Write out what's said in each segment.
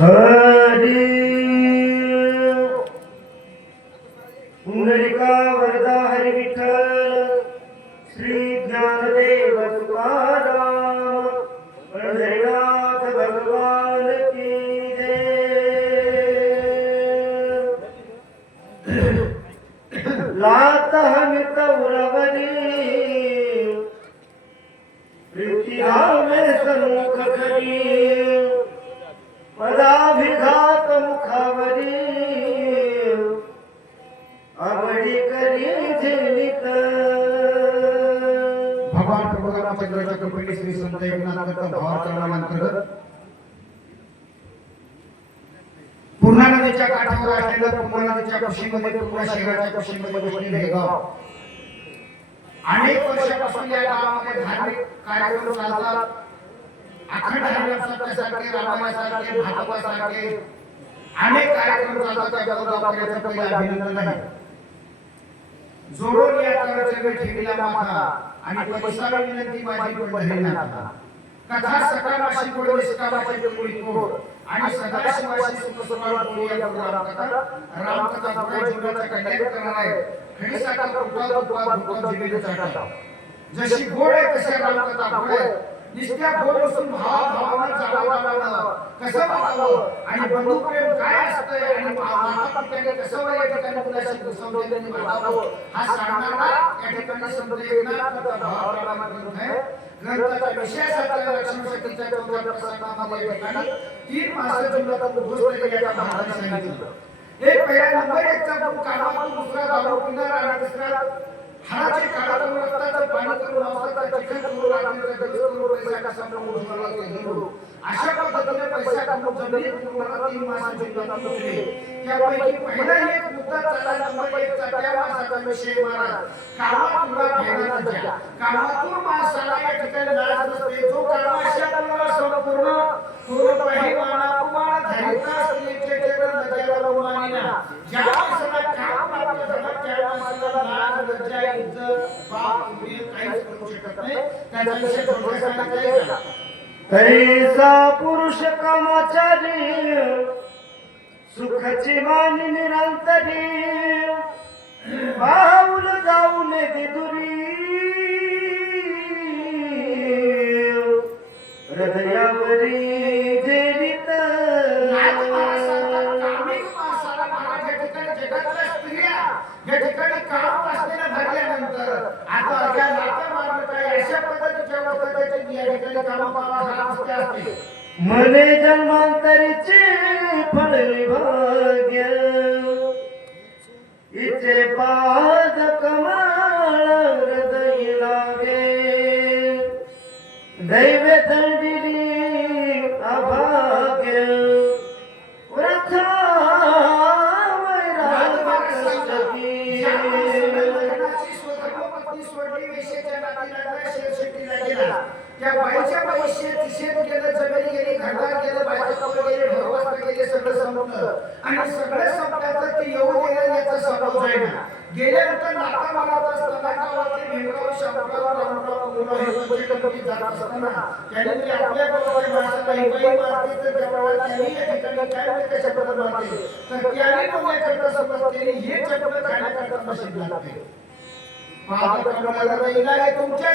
हरी पुंडलिका वरदा हरी विठ्ठल श्री ज्ञानदेव तुकाराम पंढरीनाथ भगवान की जय। लात हमित उरवली प्रीतिधामे सन्मुख करी पदाभिघात मुखावरी आवडी करी झेलित। भगवान प्रभुरामाच्या कृपेने श्री संत एकनाथ भावाचरणांतर्गत पूर्णा नदीच्या काठावर असलेल्या पूर्णा नदीच्या कुशीमध्ये पूर्णा शहराच्या कुशीमध्ये वसलेले हे गाव अनेक वर्षापासून या गावामध्ये धार्मिक कार्यक्रम चालतात। अखंड हरिनामसारखे रामायणासारखे भागवतासारखे अनेक कार्यक्रम चालतात। त्या गावकऱ्याचं पहिलं अभिनंदन आहे। जोडून या चरण ठेवलेला माथा आणि पैसा विनंती माझी पंढरीनाथा कथा सकामाशी पुढे निष्कामाची पुढे तोड आणि सदाशिवाशी सुखसुखात पुढे या रामकथा पुढे जीवनाचा कल्याण करणार आहे। खरी साकार भूकंप जिल्ह्याचा टाटा जशी गोड आहे तशी रामकथा गोड आहे। निष्ठा गोड असून भावना जागावं कसं वागावं आणि बंधुप्रेम काय असतंय आणि माता पित्याने कसं या ठिकाणी कुणाशी समजून वागावं हा सांगणारा या ठिकाणी संत एकनाथ भावाला ग्रंथ आहे। ग्रंथाच्या विषयासाठी लक्ष्मीशक्तीच्या चौथ्या प्रसंगामध्ये या ठिकाणी 3 मासे जीवनात उद्ध्वस्त केल्याच्या महाराजांनी सांगितलं। एक पहिला नंबर 1 चा कामातून दुसरा दारू पिणार आणि तिसरा हाराचे काढातून रक्ताचं पाणी करून औषधाचा चिखल करून रात्रीचा गजर करून पैसा कसा कमवून मला घेऊन अशा पद्धतीने पैसा कमवून जमिनीत तुम्हाला 3 मासे जीवनात उठले। त्यापैकी पहिला एक मुद्दा चालला नंबर 1 चा त्या मासाचा विषय महाराज कामातून घेण्याचा कामातून माणसाला या ठिकाणी लाज नसते। जो कामाशी आपल्याला संपूर्ण पूर्णपणे मानाप्रमाण धरिता स्त्रीचे चरण नजरेला लावून ज्या माणसाला काम प्राप्त झालं त्या माणसाला लाज लज्जा इज्जत बाप पुढे काहीच करू शकत नाही। त्याचा विषय थोडक्यात सांगायचा कैसा पुरुष कामाचारी सुखाची मानी निरंतरी पाऊल जाऊ नये दुरी हृदयावरी जेरीत या ठिकाणी काम असलेल्या भरल्यानंतर आता अशा लाथा मारणं काय अशा पद्धतीच्या वस्तूची या ठिकाणी काम पावायला असते। मने जन्मांतरीचे फळले भाग्य इचे पाद कमाळ हृदय लागे दैव थंडिली अभाग्य व्रथा त्या बाईच्या पैसे शेत गेलं जमिनी गेली घरदार गेलं बायचं कपडे गेले भरवस्त्र गेले सगळं संपलं आणि सगळं संपल्याचं ते येऊ गेलं याचा संभव जाईना। गेल्यानंतर नाता मारत असताना गावातले भेंडगाव शामगाव रामगाव मुलं हे पंचे कंपनी जात असताना त्यांनी आपल्या गावातल्या माणसं काही मारते तर त्यावेळेला त्यांनी या ठिकाणी काय माहिती कशा पद्धत मारते तर त्याने मग या करता समजत त्यांनी हे चक्र खाण्याकरता नशीब लागते। तुमच्या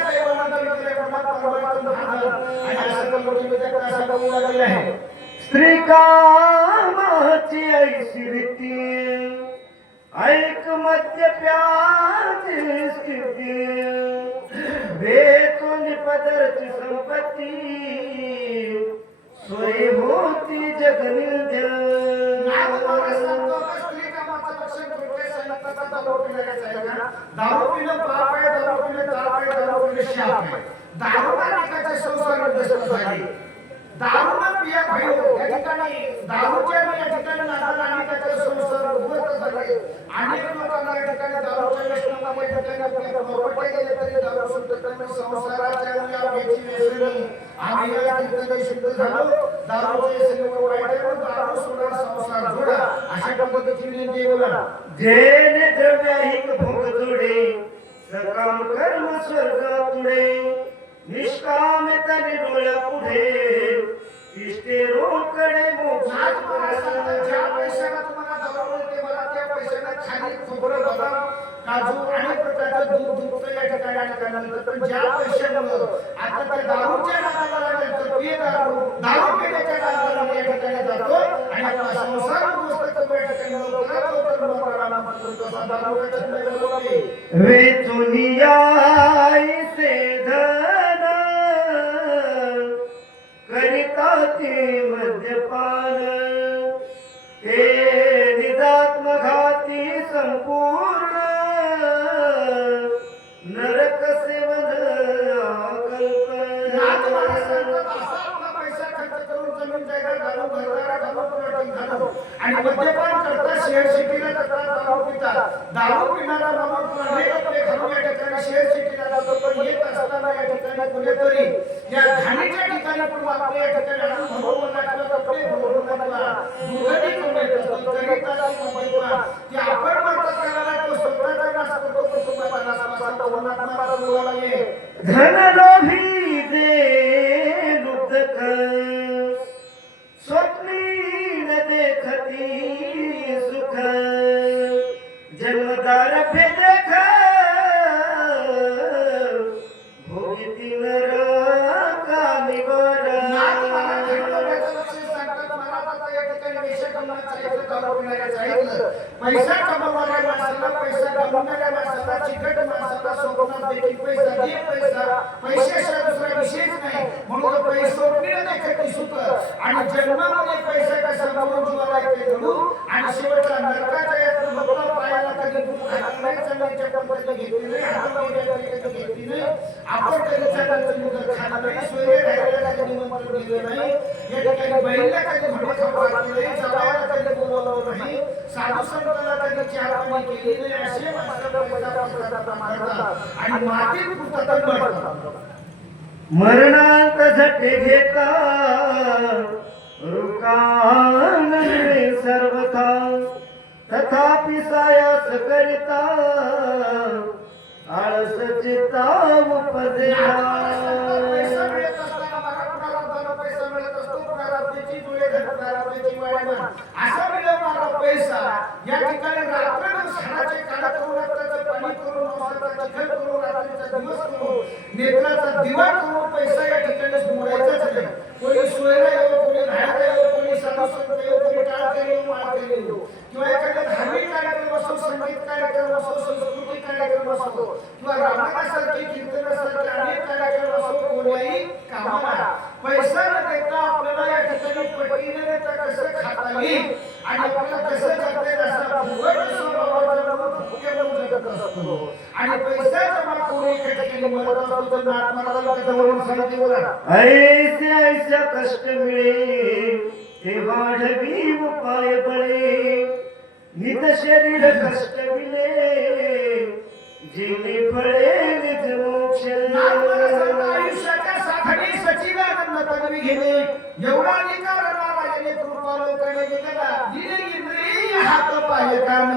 स्त्री कामाची ऐशी रीती ऐक मध्य प्याची स्थिती बेतून पदरची संपत्ती सोय होती जगनिध्य दारू पिणं पाप आहे दारू पिणं ताप आहे दारू पिणं शाप आहे। दारू नाकाचे संस्कार नष्ट झाले। दारू न पिया भयो या ठिकाणी दारूच्या या ठिकाणी नाकाला नाकाचे संस्कार उभत झाले। अनेक लोकांना या ठिकाणी दारूच्या व्यसनामुळे ठिकाणी आपल्या प्रॉपर्टी गेले तरी दारू शुद्ध करणं संसाराच्या या वेची व्यसनी आम्ही या ठिकाणी शुद्ध झालो। दारूचे व्यसन वाईट दारू सोडा संसार जोडा अशा पद्धतीने देवला जेने द्रव्याहिक भोग जोडे सकाम कर्म स्वर्ग पुढे निष्काम तरी डोळ्या पुढे इष्टे रोकडे मोक्षात पण ज्या पैशामुळं आता त्या दारूच्या नादाला लागेल तर ते दारू पिण्याच्या नादाला या ठिकाणी जातो आणि आपला संसार उद्ध्वस्त करण्याच्या ठिकाणी लवकरात लवकर लोकांना म्हणतो तसा दारूच्या छंदाला होते. वेचुनियाई से धन करिता ते मद्यपान हे निदात्मघाती संपूर्ण नरक सेवन नाथ महाराजांचा असा आपला पैसा खर्च करून जमीन जायदाद घालून घरदारा घालून पर्यटन घालून आणि मद्यपान करता शेअर सिटीला जातात दारू पितात. दारू पिणारा माणूस अनेक आपले घालून या ठिकाणी शेअर सिटीला जातो पण येत असताना या ठिकाणी कुठेतरी या घाणीच्या ठिकाणी पण आपल्या या ठिकाणी भगवून लागला कपडे भगवून लागला दुर्गती करून येत असतो तरी त्याला मुंबईला की आपण म्हणतात करायला तो स्वतःचा नाश करतो कुटुंबाचा नाश करतो वनात मारा मुलाला ये धन लोभी दे लुप्त स्वप्नी न देखती सुख जन्मदार पे देख भोगिती नरका निवार पैसा कमवणाऱ्या माणसाला पैसा कमवणाऱ्या माणसाला चिकट माणसाला स्वप्नात देखील पैसा दे पैसा पैशाशिवाय दुसरा विषयच नाही म्हणून पैसोपणीला देखील सुख आणि जन्मामध्ये पैसा कसा कमवून जीवाला येते घडू आणि शेवटच्या नरकाच्या यातून भक्त पायाला कधी दूध घातलं नाही चांगलीच्या कंपनीला घेतली नाही हातामध्ये कधी घेतली नाही आपण कधी चांगलं मुलं खाणं नाही सोयरे राहिलेला कधी निमंत्रण दिलं नाही या ठिकाणी बहिणीला कधी घडू खावा नाही जावायला कधी बोलवलं नाही साधू संतांना कधी चहा पाणी केली नाही असे माणसं पैसा पैसा मारतात आणि मातीत पुस्तकात पडतात. मरणांत झटे घेता रुकान सर्वथा तथापि सायास करिता आळस चित्ता उपदेला. पैसा मिळत असताना कुणाला दोन पैसा मिळत असतो कुणाला त्याची डोळे घडणारा त्याची वाळवण असा मिळवणारा पैसा या ठिकाणी रात्रभर सणाचे काळा करून रात्राचं पाणी करून मांसाचा चिखल करून रात्रीचा दिवस करून नेत्राचा दिवा करून पैसा या ठिकाणी मोडायचाच नाही. कोणी सोयरा येऊ कोणी राहायला येऊ कोणी साधू संत येऊ कोणी टाळकरी येऊ माळकरी येऊ किंवा एखादा धार्मिक कार्यक्रम असो संगीत कार्यक्रम असो सांस्कृतिक कार्यक्रम असो किंवा रामायणासारखे कीर्तनासारखे अनेक कार्यक्रम असो कोणत्याही कामाला पैसा न देता आपल्याला या ठिकाणी पटीने देता कसं खाता येईल आणि आपल्याला कसं करता येईल असा भुवट स्वभावाचा भुके बनवू शकत असतो आणि पैसा जमा करून एका ठिकाणी मरत असतो तर नाथ महाराजांच्या जवळून सांगितले बघा ऐसे ऐसे कष्ट मिळे ते वाढवी उपाय बळे नित शरीर कष्ट मिळे जिने फळे निज मोक्ष. आयुष्याच्या साखळी सचिदानंद पदवी घेणे एवढा अधिकार रामाने कृपालो कडे दिलेला दिले इंद्रिय हात पाय कान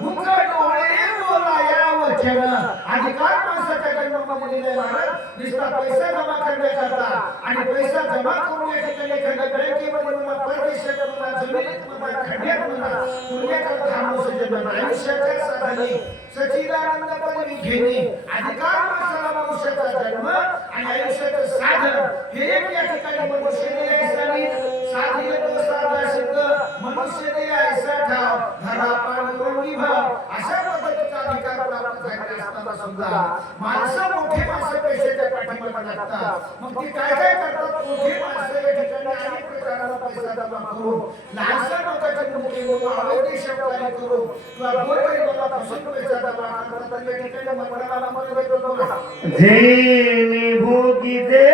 मुख डोळे बोलाया वचन अधिकार माणसाच्या जन्मामध्ये दिले महाराज नुसता पैसा जमा करण्याकरता आणि पैसा जमा करून या ठिकाणी एखाद्या बँकेमध्ये म्हणा परदेशात म्हणा जमिनीत म्हणा खड्ड्यात म्हणा पुण्याकरता थांबवू आयुष्याच्या साखळी सचिदानंद पदवी घेणे अधिकार माणसाला मनुष्याचा जन्म आणि आयुष्याचं साधन हे एक या ठिकाणी मनुष्य साधी तो साधा सिद्ध मनुष्य ऐसा ठाव धरा पांडुरंगी भाव अशा पद्धतीचा अधिकार प्राप्त झालेला असताना सुद्धा माणसं मोठे माणसं पैशाच्या पाठीमागे लागतात. मग ती काय काय करतात मोठे माणसं या ठिकाणी अनेक प्रकारचा पैसा जमा करून लहानशा लोकांची मुलगी म्हणून आवडती शब्दाने करून किंवा गोरगरिबाला फसवून पैसा जमा करतात आणि या ठिकाणी मरणाला मरण येतो बघा. जेने भोगी दे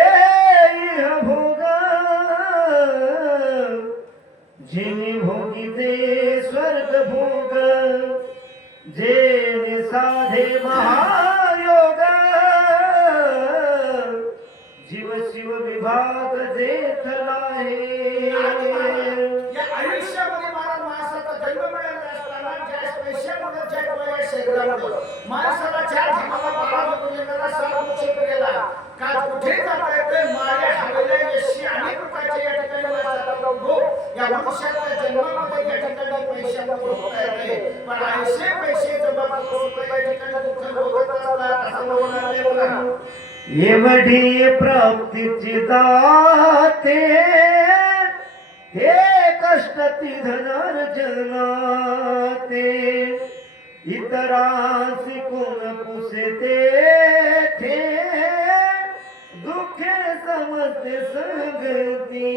भोग जिने भोगी दे स्वर्ग भोग जेने साधे महायोग जीव शिव विभाग जेथला आहे. या आयुष्यामध्ये महाराज माणसाचा जन्म मिळाला असताना ज्या पैशामुळे ज्या डोळ्या शरीरामुळे माणसाला चार धामाला बारा ज्योतिर्लिंगाला सात मोक्ष केला का कुठे जाता येते माया हवेल्या यशी अनेक प्रकारचे या ठिकाणी माणसाचा प्रभू या मनुष्याच्या जन्मामध्ये या ठिकाणी पैशामुळे होता येते पण ऐसे पैसे जमा करून या ठिकाणी दुःख भोगत असतात असं बोलणार नाही बघा. एवढी प्राप्तीची दाते हे कष्टती धनार्जनाते इतरांसी कोण पुसते थे दुःखे समजते संगती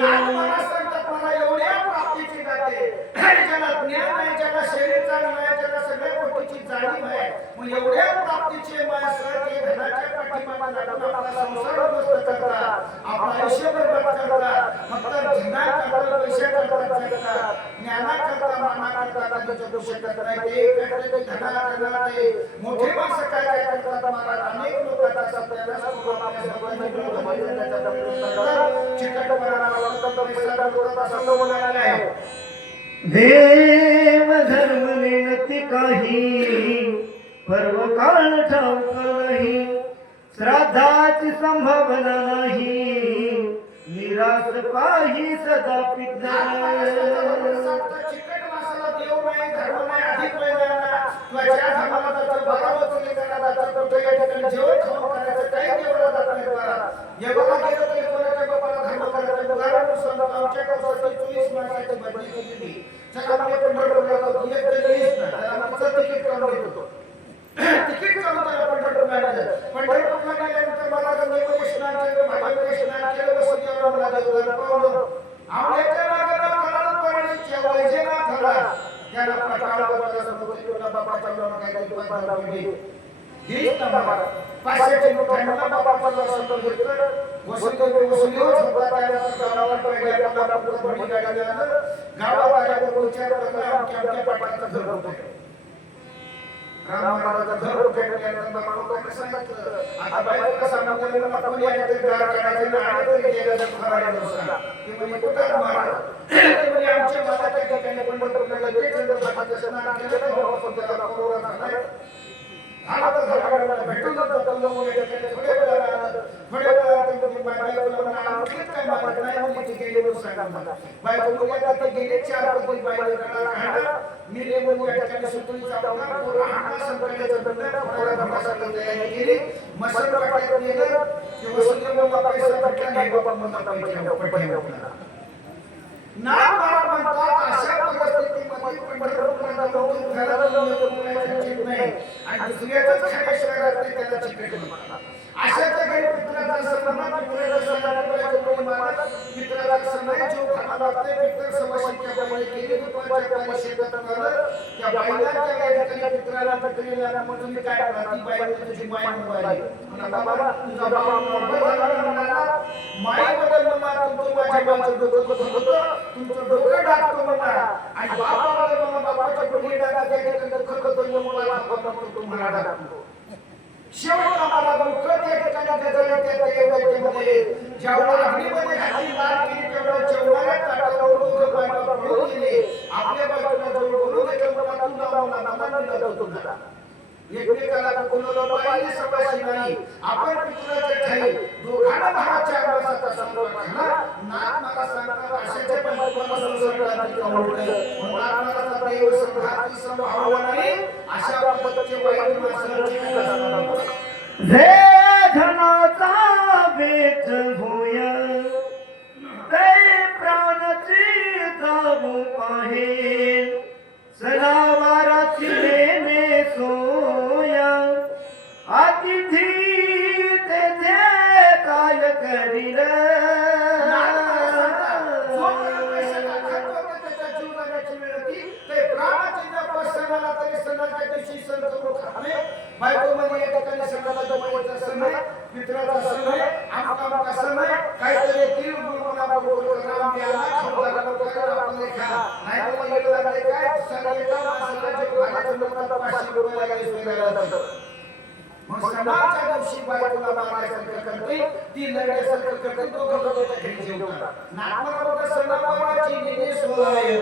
मला सांगतात मला एवढ्या प्राप्तीची जाते ज्याला ज्ञान आहे ज्याला शरीर चांगलं आहे ज्याला सगळ्या गोष्टीची जाणीव आहे मग एवढ्या प्राप्तीचे माणसं ते धनाच्या पाठीमागे लागून आपला संसार उद्ध्वस्त करतात आपलं आयुष्य बरबाद करतात फक्त धनाकरता पैशाकरता जगतात ज्ञानाकरता मानाकरता कधी जगू शकत नाही ते कधी धनाकरता ते मोठे माणसं काय काय करतात महाराज अनेक लोक आता सत्याला सोडून आपल्या भगवान चिकटपणा वाटतं पैसा करतात असं म्हणाले आहे देव धर्म नेनती काही पर्व काळ ठाऊक नाही श्राद्धाची संभावना नाही निराश पाही सदा पिता चिकट माणसाला देव नाही धर्म नाही अधिक वेळेला त्वचा धर्माला जातं बराबर तुम्ही करायला जातात कुठे या ठिकाणी जेवण खाऊन करायचं काही देवला जात नाही बरा एवढा गेलं तरी कोणाच्या बापाला धर्म करायचं उदाहरण समजा आमच्याकडे 24 माणसाची बदली केली चला आम्ही पंढरपूरला जातो एक तरी येईच ना त्याला आमचं तिकीट काढून देत होतो तिकीट काढून त्याला पंढरपूरला गेल्यानंतर मला गंगेमध्ये स्नान केलं भागवत स्नान केलं वसुदेवला मला देवघर पावलं आवड्याच्या मागेला कळालं पडलीच्या वैजनाथाला त्याला पटाळावर समोर बापाच्या नावानं काहीतरी बांधला गेली हेच ना मला 500चे नोट हँडला बापाला संतर घेतलं वसुदेव झोपला त्याला गावाला पहिल्या बाबा पुढे गाडी आलं गावात आल्यावर विचार करला आमच्या पाटलाचं घर होतं राम महाराजांचं घर उठवल्यानंतर मला काय सांगितलं आता बायको कसा सांगितलं मला कोणी आले तरी घर काढायचं ना आणि तरी गेलं तर खरायला नसला ते म्हणजे कुठं महाराज ते म्हणजे आमच्या माताच्या ठिकाणी पंढरपूरला गेले चंद्र बाबाच्या स्नान केलं तर भाऊ पण त्याला कोरोना नाही आला तर घराला भेटून जातो तल्लो मुले थोडे वेळा तुम्ही बायकोला आणखीच काय मागत नाही म्हणजे ती गेली म्हणून सांगा मला बायको मुले ते गेले 4 पती बायला काढा मिले म्हणून या ठिकाणी सुतळीचा अवतार पूर्ण हाता संकटाचा दंड थोडा धमासा तयारी केली मसल पाट्यात गेलं ते वसुदेव बाबा पैसा भेटला नाही बाबा मला पैसे पटवला ना महाराज म्हणतात अशा परिस्थितीमध्ये पंढरपूरला जाऊन घराला जाऊन चित नाही आणि दुसऱ्याच खाण्याशिवाय त्याला चिकट म्हणतात अशाच घरी पित्राचा सन्मान पित्राचा सन्मान करायचं महाराज पित्राचा सन्मान जो खाना लागते पित्र समाशीच्या बाई केली दुपारच्या बाई शेतात आलं त्या बाईला त्या ठिकाणी पित्राला तकलेला मग तुम्ही काय करा ती बाई तुझी माय म्हणवायची म्हणा बाबा तुझा बाबा म्हणाला माय बदल म्हणा तुमचं माझ्या बाईचं डोकं होतं तुमचं डोकं टाकतो म्हणा आणि बाबा बदल म्हणा बाबाच्या डोकं टाकायच्या ठिकाणी खरखत मला तुम्हाला टाकतो शेवट आम्हाला डोकं त्या ठिकाणी त्याच्यामध्ये जेवढा अग्नीमध्ये घातली लाल केली तेवढा जेवढा काटावर डोकं पाण्यावर पडून गेले आपल्या बाजूला जवळ बोलून त्याच्यामध्ये तुला मला दिला होतो तुला एकमेकाला कोणाला पाहिजे सवाशी नाही आपण पितराच्या ठाई दोघांना भावाच्या आवाजाचा संपर्क झाला नाथ मला सांगतात अशाचे पण तुम्हाला संसर्गाची कमवलं नाथ मला देव संघाची संभावना नाही अशा पद्धतीचे वाईट माणसाची जे धनाचा बेच होय ते प्राणाची जाऊ पाहे सणावाराची लेणे सोया अतिथी तेथे काय करील बायको मध्ये या ठिकाणी सणाला जवळचा सण आहे मित्राचा सण आहे आमका सण आहे काहीतरी तीळ गुणगुणा बोलतो राम द्याला खाऊला नव्हता आपले खा नाही तर गेला काय सणाला माणसाला जे घराचं लोकांना 500 रुपये लागले जातं मग सणाच्या दिवशी बायकोला मारायचं करते ती लढण्यासारखं करते दोघं त्याच्या घरी जेवतात नागपराला सणाची नेहमी सोय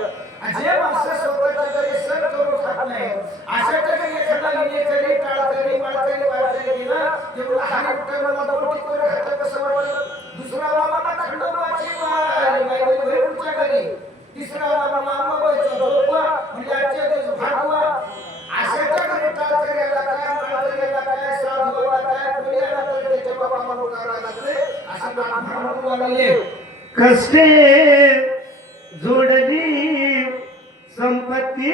जे माणसं स्वतःच्या घरी सण करून खात नाही अशा ठिकाणी एखादा लिहिणे टाळकरी माळकरी वाळकरी ना तेवढा हानी कुठे मला मोठी करून खातं कसं वाटलं दुसरा बाबाला खंडोबाची पुढच्या घरी तिसरा बाबा मामाबाईचा झोपा म्हणजे आजच्या दिवस भागवा अशाच्या घरी टाळकरी आला काय माळकरी आला काय साधू आला काय कष्टे जोडली संपत्ती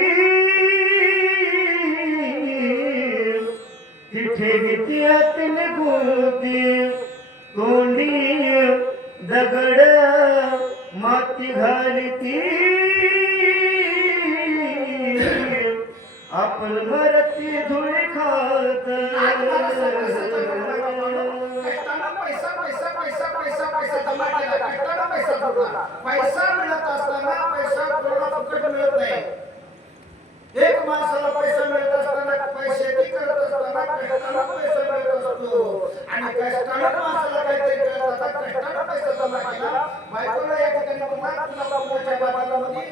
तिथे विद्यात निघूती तोंडी दगड माती घालती आपण मरती धुळी खात कष्टानं पैसा पैसा पैसा पैसा पैसा जमा केला कष्टानं पैसा जमला पैसा मिळत असताना पैसा कोणाला फुकट मिळत नाही एक माणसाला पैसा मिळत असताना शेती करत असताना कष्टानं पैसा मिळत असतो आणि कष्टानं माणसाला काहीतरी करत असतात कष्टानं पैसा जमा केला बायकोला या ठिकाणी म्हणतात तुला पुण्याच्या बाजारामध्ये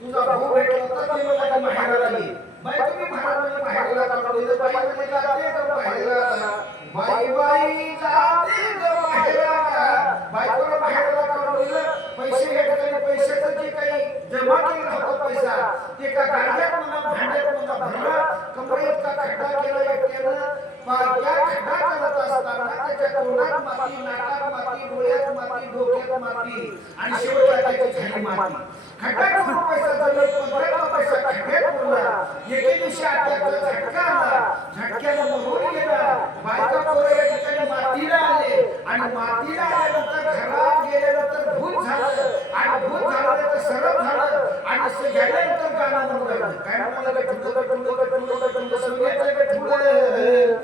तुझा भाऊ भेटला होता ते मला माहेराला आली बायको मी माहेराला काढून दिलं बाई म्हणजे जाते तर माहेराला बाई बाई जाते तर माहेराला बायकोला माहेराला काढून दिलं पैसे या ठिकाणी पैशाचं जे काही जमा केलं होतं पैसा ते का गाड्यात म्हणा भांड्यात म्हणा भरला कमरेत का खड्डा केला एकट्यानं त्या खड्डा करत असताना त्याच्या तोंडात माती नाकात माती डोळ्यात माती डोक्यात माती आणि शेवटला त्याची झाली माती खड्डा करून पैसा जमला पंधराचा पैसा खड्ड्यात पडला एके दिवशी आत्याचा झटका आला झटक्यानं मरून गेला बायका पोरं या ठिकाणी मातीला आले आणि मातीला आल्यानंतर घरात गेल्यानंतर भूत झालं आणि भूत झाल्यानंतर सरळ झालं आणि गेल्यानंतर गाणं म्हणू लागलं काय म्हणाला गठुडं सगळ्याचं गठुडं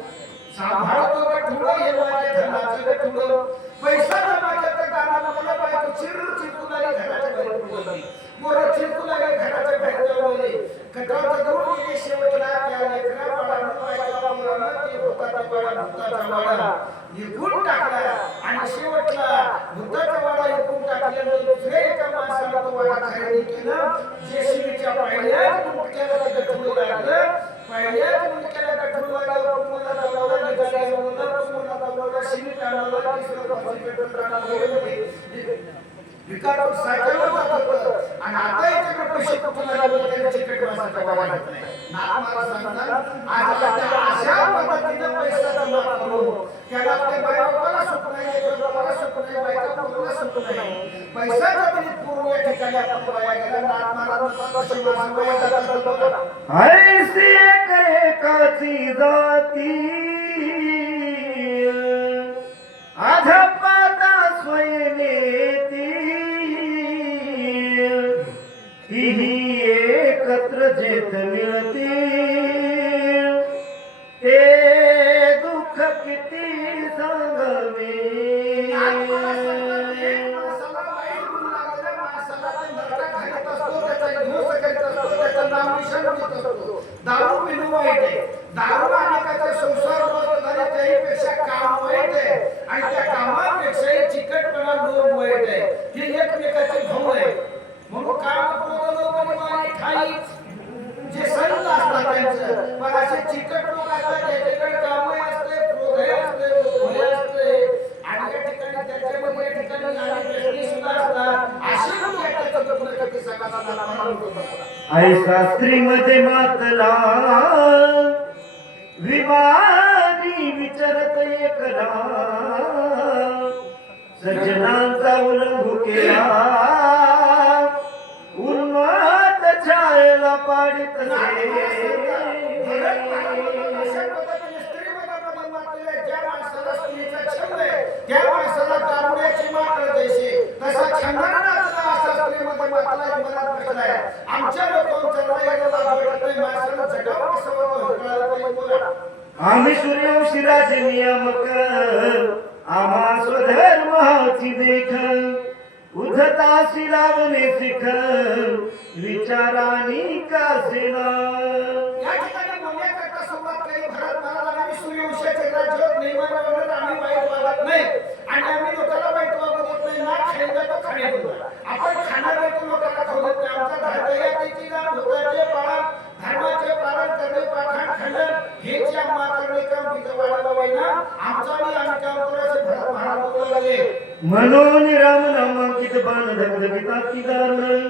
सांभाळतो गठुडं हे माझ्या धनाचं गठुडं पैसा जमा केला गाणं म्हणलं बायको चिरकून आली घराच्या बाहेर पडली मोरं चिरकून आली घराच्या बाहेर पडली कटावचा गौर गेली शेवटला त्या लेकरा बाळानं बायका मुलानं ते भूताचा वाडा इरकून टाकला आणि शेवटला भूताचा वाडा इरकून टाकल्यानंतर दुसऱ्या एका माणसाला तो वाडा खरेदी केलं जेसीबीच्या पहिल्याच मुंडक्याला गठुडं लागलं पहिल्याच मुंडक्याला गठुडं लागलं कुंभला दबावला निघाल्या कुंभला दबावला शिरीत आणलं तिसरं हॉस्पिटल राहणार विकारावर सायकलवर जात होतं आणि आता याच्याकडे पैसे कुठून आले त्याला चिकट वाचायचा वाटत नाही नागमारा सांगतात आज आता अशा पद्धतीनं पैसा जमा करून त्याला आपल्या बायकोला सुख नाही लेकराला सुख नाही बायका पोराला सुख नाही पैसा जमिनीत पूर्ण या ठिकाणी आपण वाया गेला नागमारा कशी माणसं वाया जातात बघा ऐसी एकाची जाती अधपाता स्वयनेती ही एकत्र जेत मिळते ते दुःख किती सांगावे दारू पिणं वाईट आहे दारू अनेकाचा संसार उद्ध्वस्त झाला त्याहीपेक्षा काम वाईट आहे आणि त्या कामापेक्षाही चिकटपणा लोभ वाईट आहे हे एकमेकाचे भाऊ आहे म्हणून काम ठाई जे संत असतात त्यांचं पण असे चिकट लोक असतात त्याच्याकडे कामही असते क्रोधही असते भोळे असते आणि या ठिकाणी त्याच्यामध्ये या ठिकाणी नाणी सुद्धा असतात असे लोक त्याच्या कधी सकाळचा ऐसा स्त्रीमध्ये मातला विवादी विचारत एकला सज्जनांचा उल्लंघू केला उन्मात छायला पाडित त्या माणसाला दारुड्याची मात्र देशी तसा छंदाना असा स्त्रीमध्ये मातला मनात बसलाय आमच्या लोकांचा याला आवडत नाही माणसाला जगावं कसं आम्ही सूर्यवंशी राज नियामक आम्हा स्वधर्माची देख उद्धतासी लावणे शिख विचारानी कासेना या ठिकाणी बोलण्याकरता सुरुवात केली भरत महाराजांनी सूर्यवंशाचे राज्य निर्माण आम्ही वाईट वागत नाही आणि आम्ही लोकांना वाईट वागू देत नाही ना खायला तो खाण्यात आपण खाणारे लोकांना खाऊ देत नाही आमचा धर्मयातीची ना भूताचे पालन धर्माचे पालन करणे पाखंड खंडन हे जे आम्हा करणे काम तिथे वाढायला वाईना आमचा आम्ही काम करायचे भरत महाराज बोलले म्हणून राम नामांकित बाण धगधगिता ती दारुण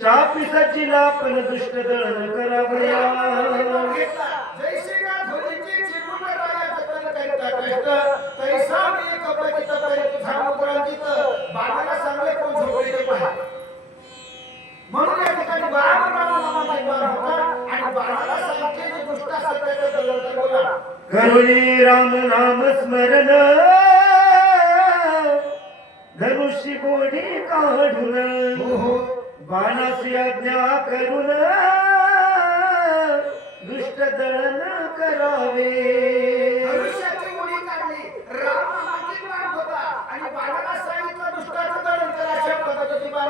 चापिसाची लापन दुष्ट दळण करावया जय श्री राम ध्वनीची चिरमुट राया जतन करिता कष्ट तैसा मी कपटित करीत झामुग्रांजित बाणाला सांगले कोण झोप करुणी राम नाम स्मरण धनुष्य गोडी काढून बाणाची आज्ञा करून दुष्ट दळन करावे. धनुष्याची गोळी काढली, राम नामाची बाण होता आणि बाणाला सांगितलं दुष्टाचं दळन कर. अशा पद्धतीची बाण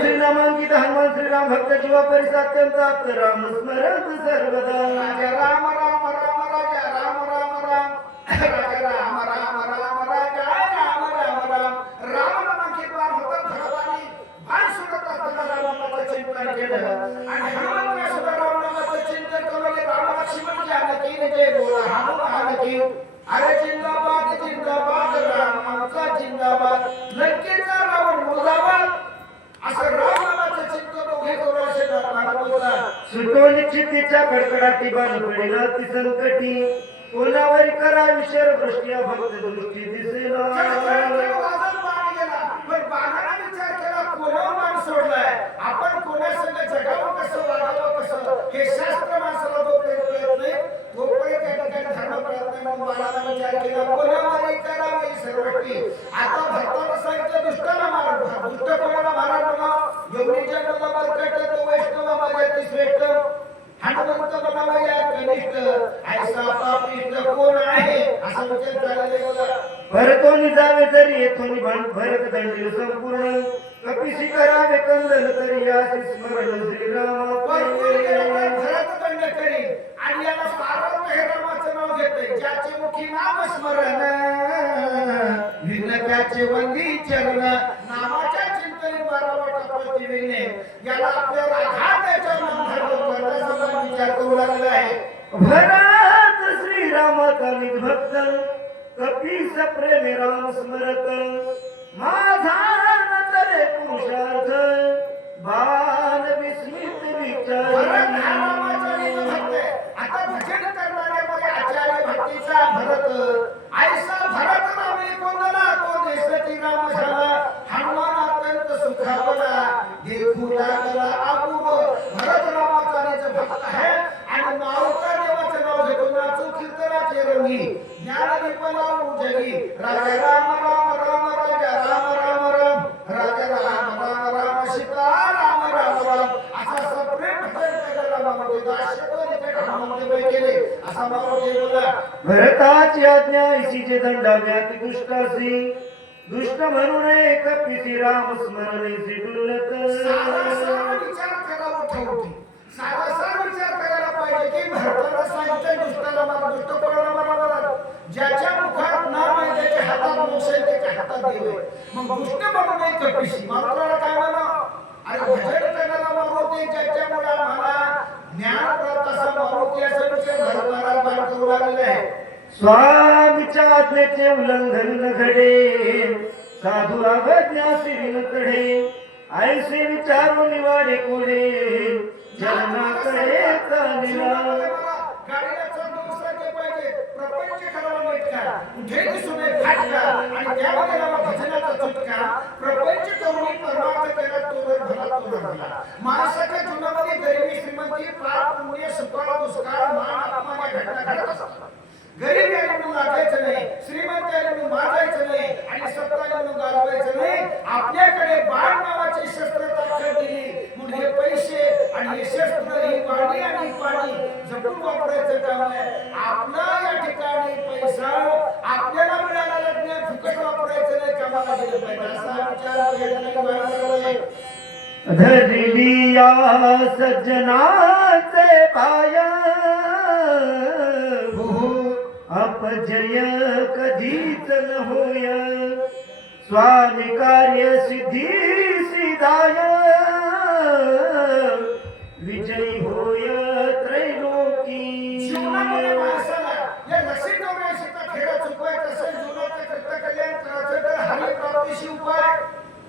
श्री नामांकित हनुमान श्रीराम भक्त जीवा परिसात अत्यंत राम स्मरण सर्वदा. राजा राम राम राम राजा राम राम राम राजा राम राम राम राजा राम राम राम. राम नामाची बाण होता, भगवानी बाण सुटत असताना रामाचं चिंतन केलं आणि हनुमान सुद्धा रामाचं चिंतन करून राम लक्ष्मण जानकी जय बोला हनुमान की. अरे जिंदाबाद जिंदाबाद रामाचा जिंदाबाद, लंकेचा रावण मुर्दाबाद. असं रामाचं चिंतन दोघे करून शेतात बोलला. सुटो निश्चितीच्या कडकडाटी बाण पडेल ती संकटी, कोणावर करावी शरवृष्टी भक्त दृष्टी दिसेना. पण बाणाला विचार केला, कोणावर मान सोडलाय, आपण कोणासंग जगावं कसं, वागावं कसं, हे शास्त्र माणसाला जोपर्यंत कळत नाही तोपर्यंत त्या ठिकाणी धर्म कळत नाही. मग बाणाला विचार केला, कोणावर करावी सर्वटी. आता भक्ताला सांगितलं दुष्टाला मारा, दुष्ट कोणाला मारा बघा. एवढी जन्माला बलकट तो वैष्णव माझ्यातील श्रेष्ठ, हनुमंत बनावा या कनिष्ठ, ऐसा पापिष्ट कोण आहे असा विचार चालले. भरतोनी जावे तरी येथोनी भरत दंडील संपूर्ण, कपिशी करावे कंदन तरी यासी स्मरण श्रीराम. भरत दंड करी आणि याला सारं हे रामाचं नाव घेतोय. ज्याचे मुखी नाम स्मरण भिन्न त्याचे वंदी चरण, नामाच्या चिंतनी बारावटा प्रतिविने याला आपल्याला घाटाच्या मंथन विचार करू लागला आहे. भरत श्रीरामाचा निभक्त, कपीस प्रेमे राम स्मरत, माझा न तरे पुरुषार्थ बाण विस्मित विचार. भरत हा रामाचा निभक्त आहे. आता भजन करणाऱ्यामध्ये आचार्य भक्तीचा भरत, ऐसा भरत नामे कोणला तो देशती राम झाला, हनुमान अत्यंत सुखावला देखू लागला अपूर्व. भरत रामाचा भक्त आहे आणि नावका देवाचं नाव घेतो, नाचू कीर्तनाचे रंगी, ज्ञान दीपलावू जगी. राजा राम राम राम राजा राम राम राम राजा राम राम राम सीता राम राम राम. असा सप्रेम भजन केलेला मानव दाशकोनी हनुमंत केले असा मानव बोला. भरताची आज्ञा ऐशीचे दंडाव्यात दुष्टासी, दुष्ट म्हणू नये कपिसी राम स्मरणेसी डुलत. सारा विचार करावा ठेवते, सारा विचार करायला पाहिजे की भरताला सांगितलं दुष्टाला मारा, दुष्ट कोणाला मारा. ज्याच्या मुखात नाम आहे त्याच्या हातात मोक्ष आहे, त्याच्या हातात देव आहे. मग दुष्ट म्हणू नये कपिसी, मात्राला काय म्हणा. अरे भजन करायला मारवते ज्याच्यामुळे आम्हाला ज्ञान प्राप्त असा मारवते असं विचार भरताला बाण करू लागले आहे. स्वामीच्या आज्ञेचे उल्लंघन न घडे, साधू अवज्ञासी न कढे, ऐसे विचारून निवाडे कोडे, जन्माकडे चालिला. गाडीला चालतो सारखे पाहिजे, प्रपंच करावा नेटका, कुठे दिसू नये फाटका आणि त्यामध्ये रामा भजनाचा चुटका. प्रपंच करून परमार्थ केला तो भला तो भला. माणसाच्या जीवनामध्ये गरिबी श्रीमंती पाप पुण्य सुखाळ दुष्काळ मान अपमान या घटना घडत असतात. गरीब आहे म्हणून लागायचं नाही, श्रीमंत आहे म्हणून माजायचं नाही आणि सत्ता आहे म्हणून गाजवायचं नाही. आपल्याकडे बाण नावाची शस्त्र ताकद दिली म्हणून हे पैसे आणि हे शस्त्र ही वाणी आणि पाणी जपून वापरायचं काम आहे. आपला या ठिकाणी पैसा आपल्याला मिळालेला ज्ञान फुकट वापरायचं नाही, कामाला गेलं पाहिजे असा विचार या ठिकाणी मांडला आहे. धरली या सज्जनाचे पाया, अपजय कधीच न होय, स्वामी कार्य सिद्धी सिधाय, विजयी होय त्रैलोकी. जीवनामध्ये माणसाला या नशीब डोंगराशीचा खेळ चुकवाय तसं जीवनाचं कृत्य कल्याण करायचं तर हरिप्राप्तीशी उपाय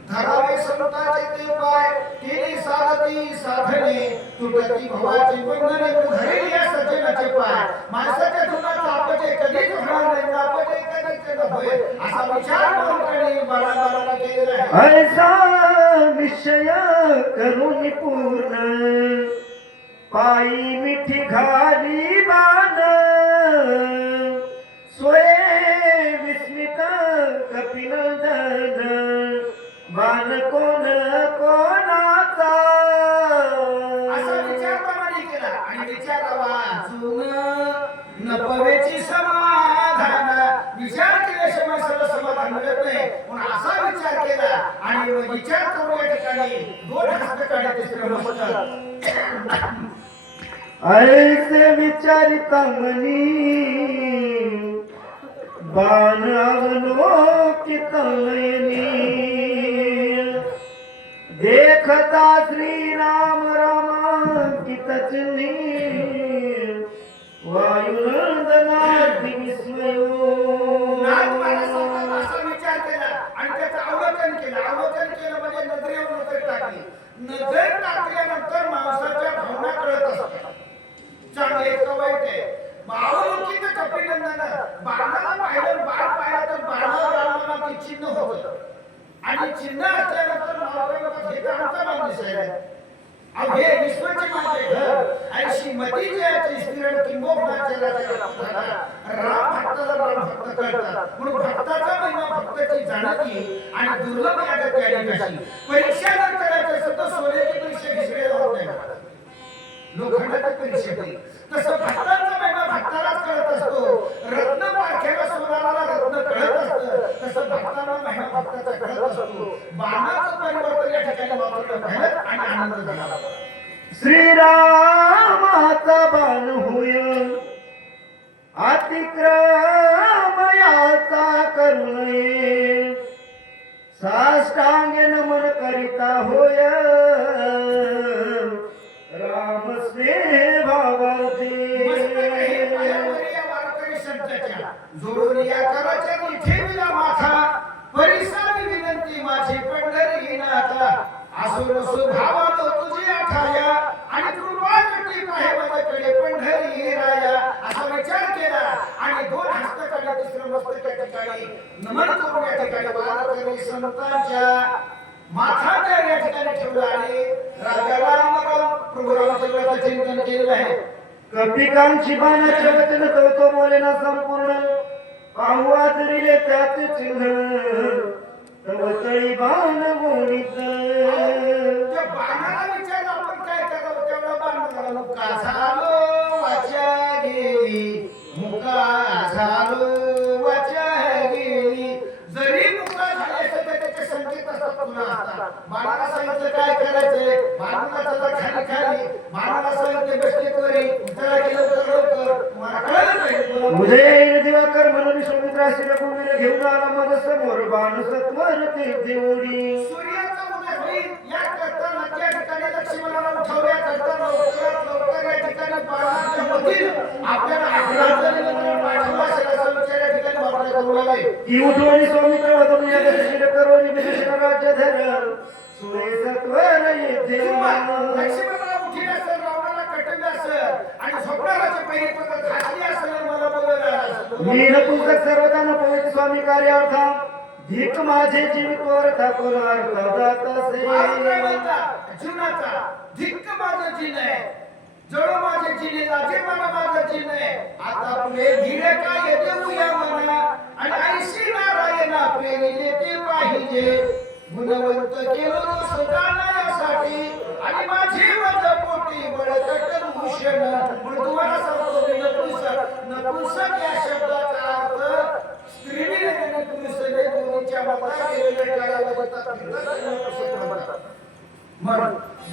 धरावे संताचे ते उपाय. केली साधती साधने तुटती भवाची बंधने, घरी या सज्जनाचे पाय. माणसाच्या जीवनाचा अपजय कधीच होणार नाही, अपजय कधीच न होय असा विचार मानवाने बाळाला केलेला आहे. ऐसा निश्चय करून पूर्ण, पायी मिठी घाली बाण सोये विस्मित कपिनंदन बाण कोण कोणाचा असा विचार प्रमाणे केला आणि विचार वाचून नपवेची समाधान विचार केल्याशिवाय सर्व समाधान मिळत नाही म्हणून असा विचार केला आणि विचार करून या ठिकाणी दोन हात काढले तिसरे नमस्कार ऐसे विचारिता मनी बाण अवलोकित नयनी देखता श्री राम रामांकित चिन्ही वायुनंदनार्थी विस्मयो नाथ महाराजांचा असा विचार केला आणि त्याचं अवलोकन केलं म्हणजे नजरेवर नजर टाकली नजर टाकल्यानंतर माणसाच्या भावना कळत असतात चांगले का वाईट आहे अवलोकित कपिनंदन बाणाला पाहिलं बाण पाहिला तर बाणावर रामाला चिन्ह होतं आणि चिन्ह असल्यानंतर मावळ्याला हे आमचा मान दिसायला अब हे विश्वाचे माझे घर आणि श्रीमती जयाची स्त्रीण किंबहुनाच्या राम भक्त करतात म्हणून भक्ताचा महिमा भक्ताची जाणती आणि दुर्लभ या जगाची कशी परीक्षा जर करायचं असेल तर सोन्याची परीक्षा घेतली होत नाही लोखंडाची परीक्षा केली तसं भक्ताचा महिमा भक्तालाच कळत असतो रत्न पारख्याला सोनाराला रत्न कळत असतं तसं भक्ताला महिमा भक्ताचा कळत असतो बाणाचं परिवर्तन या ठिकाणी वापरलं मेहनत आणि आनंद झाला श्रीरामाचा बाण होय अतिक्रमयाचा करुणे साष्टांगे नमन करिता होय राम स्नेहावरती जोडून या कराच्या ठेविला माथा परिसावी विनंती माझी पंढरी नाथा असुर सुभावालो तुझी आठाया आणि कृपा करती पाहे माझ्याकडे पंढरी राया असा विचार केला आणि दोन हस्तकाला तिसरं मस्तक त्या ठिकाणी नमन करून या ठिकाणी वारकरी संतांच्या माथा या ठिकाणी ठेवला आणि राजा राम प्रभू रामचंद्राचं चिंतन केलेलं आहे कपिकांची बाणाचे वचन तो बोलेना संपूर्ण पाहू आदरिले त्याचे चिन्ह तव तळी बाण मोनित त्या बाणाला विचारलं आपण काय करावं तेवढा बाण मुका झालो वाचा गेली मुका झालो वाचा गेली जरी मुका झाले असते त्याचे संकेत असतात पुन्हा असतात बाणाला सांगितलं काय करायचंय बाणाला चला खाली खाली बाणाला सांगितलं बसतेवरी उतरा केलं तर लवकर तुम्हाला कळलं पाहिजे उदय दिवाकर म्हणून समुद्राशी भूमीने घेऊन आला मग समोर बाण सत्वर ते देवडी सूर्याचा उदय होईल या करता नक्या ठिकाणी लक्ष्मणाला उठवल्या करता लवकर या ठिकाणी बाणाच्या मधील आपल्याला आग्रहाचं निमंत्रण पाठवलं असेल असं विचार या ठिकाणी वापरण्यात करू लागले ती उठवणी स्वामित्र वदन या दशशील करोनी विशेषण राज्य धर सुरे सत्वर येथे लक्ष्मणाला उठील असेल रावणाला कटवलं असेल आणि स्वप्नालाच्या पहिली पद्धत घातली असेल मला बोलायला मी नपुंसक सर्वदान पवित्र स्वामी कार्यार्था धिक माझे जीवितवर ठाकूर अर्थ जात असे जीवनाचा धिक्क माझं जीन आहे जळो माझे जिने लाजे मला माझं जीन आहे आता पुढे धीरे काय देऊया मला आणि ऐशी नारायणा प्रेरिले ते पाहिजे गुणवंत केलो सदानासाठी आणि माझी मज पोटी बळकट भूषण म्हणून तुम्हाला सांगतो मी नपुंसक या शब्दाचा अर्थ स्त्रीने आणि पुरुषाने दोन्हीच्या मतात गेलेले म्हणतात मग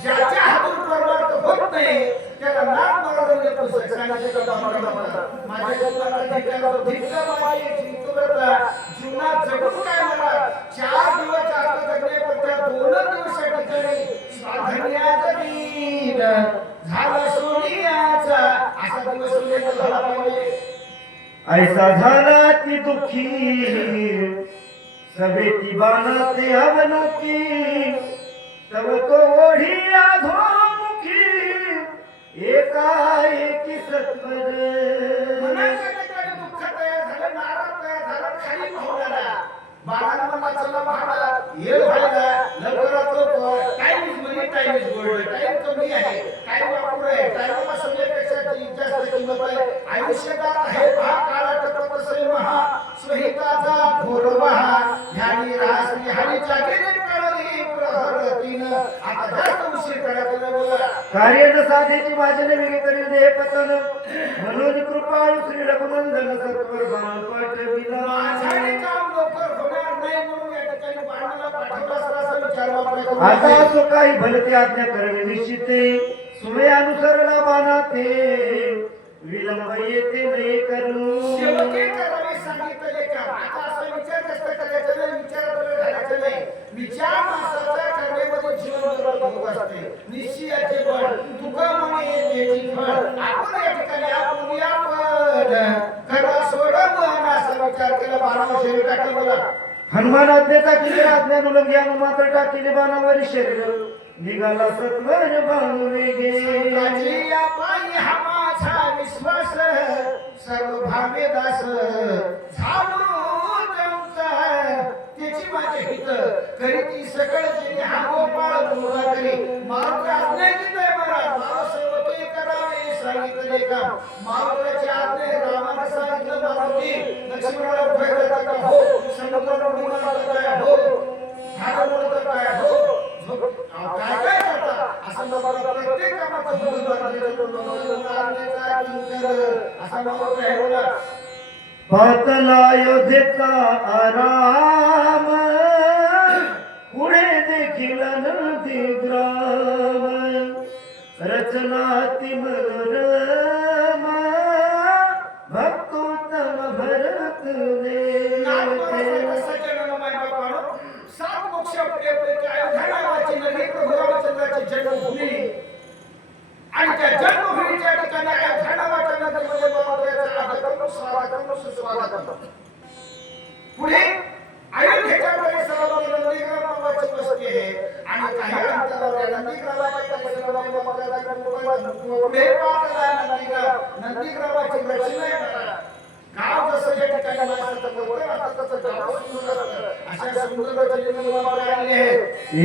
ज्याच्या हातून परमार्थ होत नाही त्याला नाक मारून नपुंसक सांगितलं म्हणतात माझ्या जीवनाचा धिक्कार माझी जीवितव्रता जीवनात जगून काय मला 4 दिवस जास्त जगणे पण त्या 2 दिवस या ठिकाणी स्वाधन्याचा दिन झाला सोनियाचा असा दिवस उल्लेख झाला पाहिजे ऐसा झाला की दुखी सवेती बाणाते अवनोकी तव तो ओढी अधोमुखी एकाएकी सत्वर मनाच्या ठिकाणी दुःख तयार झालं नाराज तयार झाला खाली पाहुण्याला बाळाला म्हणला चला बाळा ये व्हायला लवकरात लवकर time is money time is gold time कमी निरोगी आहे काही वापर आहे टाइमला सोन्यापेक्षा जास्त किंमत आहे आयुष्यात आहे हा काळात तसे महा स्वहिताचा घोरवहा ध्यानी राहसी हरीच्या गेले कळली प्रहरतीन आता जास्त उशीर करायचा बोला कार्य साधेची वाजने वेगळी करील देह पतन म्हणून कृपाळू श्री रघुनंदन सत्वर बाण पाठविला माझ्याने काम लवकर होणार नाही म्हणून या ठिकाणी बाणाला पाठवला असं विचार वापरायचा आता असो काही भलते आज्ञा करणे निश्चिते सुमे अनुसरला बाणा ते विलंब येते नाही करू शेवटी करावे सांगितले का आता असं विचार कष्ट करायचं नाही विचार घालायचं नाही विचार माणसाच्या कर्मेमध्ये जीवन बरोबर असते निश्चयाचे बळ तुका म्हणे येते फळ आपण या ठिकाणी आपण खरा सोडवून असा विचार केला बाणावर शेवी टाकलं बोला हनुमान आज्ञेचा किती आज्ञानुलंघी मात्र टाकीने बाणावरी शरीर निघाला सत्वर बाणू वेगे संताची या पायी हा माझा विश्वास सर्व भावे दास झालो त्यांचा त्याची माझे हित करीती सकळ जिने हा गोपाळ पूर्ण करी मात्र आज्ञेची ते मला माव सर्व ते करावे सांगितले का मावळ्याची आज्ञे रामाने सांगितलं मारुती लक्ष्मणाला उभे का हो समुद्र उडीमारत काय हो झाड उडत काय हो काय काय करता असं मला प्रत्येक कामाचं असा मला हे बोला पातला अयोध्येचा आराम पुढे देखील नदी ग्राम रचना ती मनोरम भक्तोत्तम भरत सात मोक्ष अयोध्या नावाची नदी प्रभू रामचंद्राची जन्मभूमी आणि त्या जन्मभूमीच्या ठिकाणी अयोध्या नावाच्या नदीमध्ये महाराजांचा आगमन स्वागतम सुस्वागतम पुढे अयोध्येच्या परिसरामध्ये नंदीग्राम नावाची वस्ती आहे आणि काही अंतरावर नंदीग्रामाच्या परिसरामध्ये महाराजांचा पुढे नंदीग्रामाची रचना आहे गाव जसं या ठिकाणी माणसाचं होतं आता तसं गाव सुंदर अशा सुंदर रचनेमध्ये आले आहे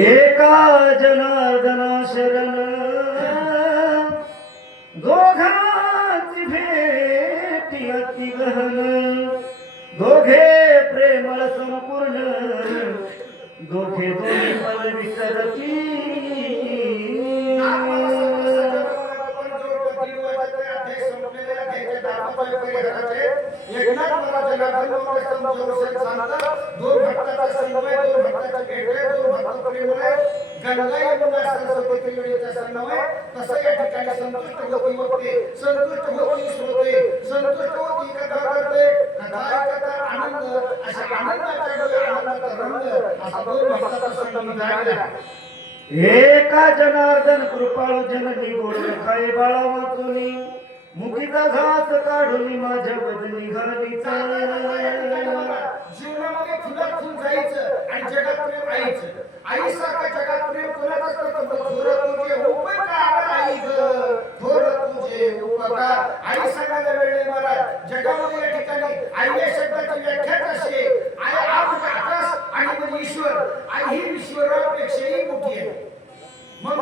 एका जनार्दना शरण दोघांची भेटी अति गहन दोघे प्रेमळ संपूर्ण दोघे दोन्ही पल विसरती एकनाथ महाराजांना दोन भक्ताचा समन्वय दोन भक्ताचा भेटे दोन भक्त प्रेमळे गंगा यमुना सरस्वती त्रिवेणीचा समन्वय तसं या ठिकाणी संतुष्ट होती होते संतुष्ट होती श्रोते संतुष्ट होती कथा करते कथा ऐकता आनंद अशा आनंदाच्या डोळे आनंदाचा रंग असा दोन भक्ताचा संगम झाला एका जनार्दन कृपाळू जननी गोड काय बाळा वाचुनी मुखीचा घास काढून माझ्या बदली घालीचा जीवनामध्ये फुलात फुल जायचं आणि जगात प्रेम राहायचं आईसारखा जगात प्रेम कोणाचाच करतो थोर तुझे उपकार आई ग थोर तुझे उपकार आई सांगायला वेळ मला जगामध्ये या ठिकाणी आई या शब्दाची व्याख्याच असे आई आकाश आणि मग ईश्वर आई ही ईश्वरापेक्षाही मोठी आहे मग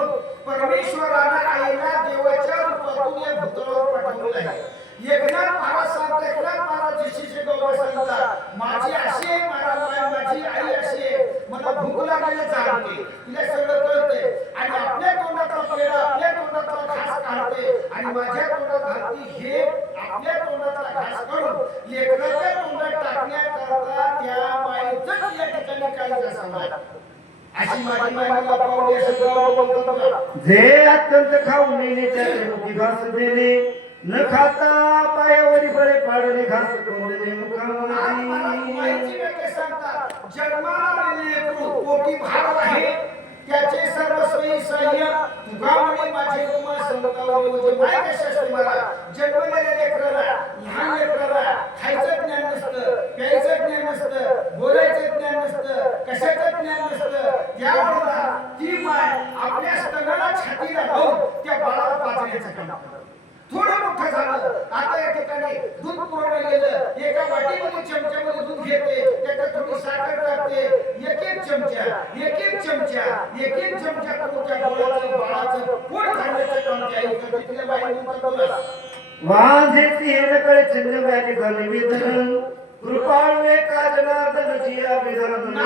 परमेश्वराने आईला देवाच्या रूपातून या भूतलावर पाठवले आहे एकनाथ महाराज सांगतात एकनाथ महाराज शिष्य गौरव सांगतात माझी अशी आहे माझी आई अशी आहे मला भूक लागली जाणते तिला सगळं कळते आणि आपल्या तोंडातला पेढा आपल्या तोंडातला घास काढते आणि माझ्या तोंडात घालती हे आपल्या तोंडातला घास काढून लेकराच्या तोंडात टाकण्याकरता त्या माईचंच या ठिकाणी काही असावा अशी माझी माय मला पावले सगळं बोलतो जे अत्यंत खाऊन नेले त्याचे मुखी घास देणे न खाता पायावरी बळे पाडणे घास तोंडणे मुखामध्ये जन्माला लेकरू पोटी भार आहे त्याचे सर्व सोयी सहाय्य तुका म्हणे माझे तुम्हाला संतावले म्हणजे माय कशासाठी मला जन्मलेल्या लेकराला लहान लेकराला खायचं ज्ञान नसतं प्यायचं ज्ञान नसतं बोलायचं ज्ञान नसतं कशाचं ज्ञान नसतं त्यावेळेला ती माय आपल्या स्तनाला छातीला लावून त्या बाळाला पाजण्याचं काम करते थोडं मोठं झालं आता या ठिकाणी दूध पुरवलं गेलं एका वाटीमध्ये चमच्यामध्ये दूध घेते त्याच्यात थोडी साखर टाकते एक एक चमचा करून त्या बाळाचं पोट तिला बाई बोला वांझे सिंह कळे चिन्ह व्याधी झाले विधन कृपाळू एका जनार्दन जिया विधन